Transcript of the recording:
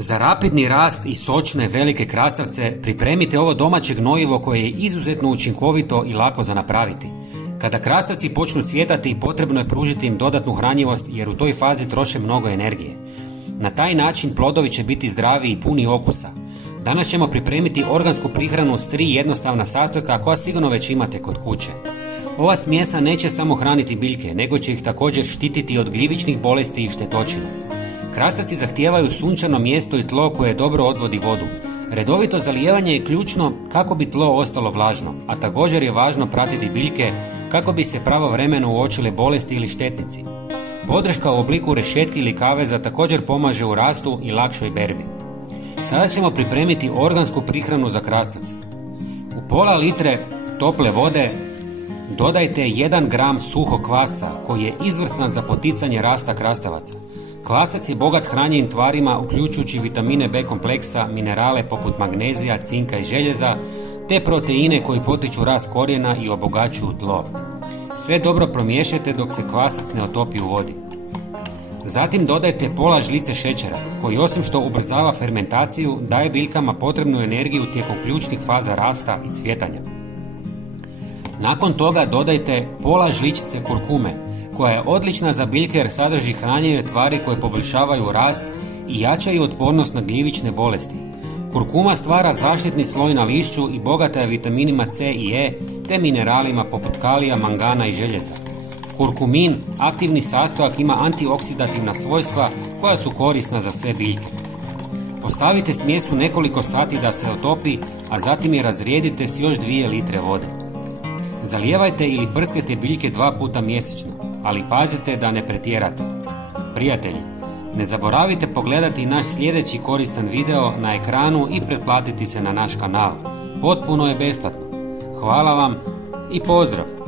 Za rapidni rast i sočne velike krastavce pripremite ovo domaće gnojivo koje je izuzetno učinkovito i lako za napraviti. Kada krastavci počnu cvjetati, potrebno je pružiti im dodatnu hranjivost jer u toj fazi troše mnogo energije. Na taj način plodovi će biti zdravi i puni okusa. Danas ćemo pripremiti organsku prihranu s 3 jednostavna sastojka koja sigurno već imate kod kuće. Ova smjesa neće samo hraniti biljke, nego će ih također štititi od gljivičnih bolesti i štetočina. Krastavci zahtijevaju sunčano mjesto i tlo koje dobro odvodi vodu. Redovito zalijevanje je ključno kako bi tlo ostalo vlažno, a također je važno pratiti biljke kako bi se pravovremeno uočile bolesti ili štetnici. Podrška u obliku rešetki ili kaveza također pomaže u rastu i lakšoj berbi. Sada ćemo pripremiti organsku prihranu za krastavce. U pola litre tople vode dodajte 1 gram suhog kvasca koji je izvrstan za poticanje rasta krastavaca. Kvasac je bogat hranjivim tvarima uključujući vitamine B kompleksa, minerale poput magnezija, cinka i željeza, te proteine koji potiču rast korijena i obogaćuju tlo. Sve dobro promiješajte dok se kvasac ne otopi u vodi. Zatim dodajte pola žlice šećera, koji osim što ubrzava fermentaciju, daje biljkama potrebnu energiju tijekom ključnih faza rasta i cvjetanja. Nakon toga dodajte pola žličice kurkume, koja je odlična za biljke jer sadrži hranjive tvari koje poboljšavaju rast i jačaju otpornost na gljivične bolesti. Kurkuma stvara zaštitni sloj na lišću i bogata je vitaminima C i E te mineralima poput kalija, mangana i željeza. Kurkumin, aktivni sastojak, ima antioksidativna svojstva koja su korisna za sve biljke. Ostavite smjesu nekoliko sati da se otopi, a zatim je razrijedite s još 2 litre vode. Zalijevajte ili prskajte biljke 2 puta mjesečno, ali pazite da ne pretjerate. Prijatelji, ne zaboravite pogledati naš sljedeći koristan video na ekranu i pretplatiti se na naš kanal. Potpuno je besplatno. Hvala vam i pozdrav!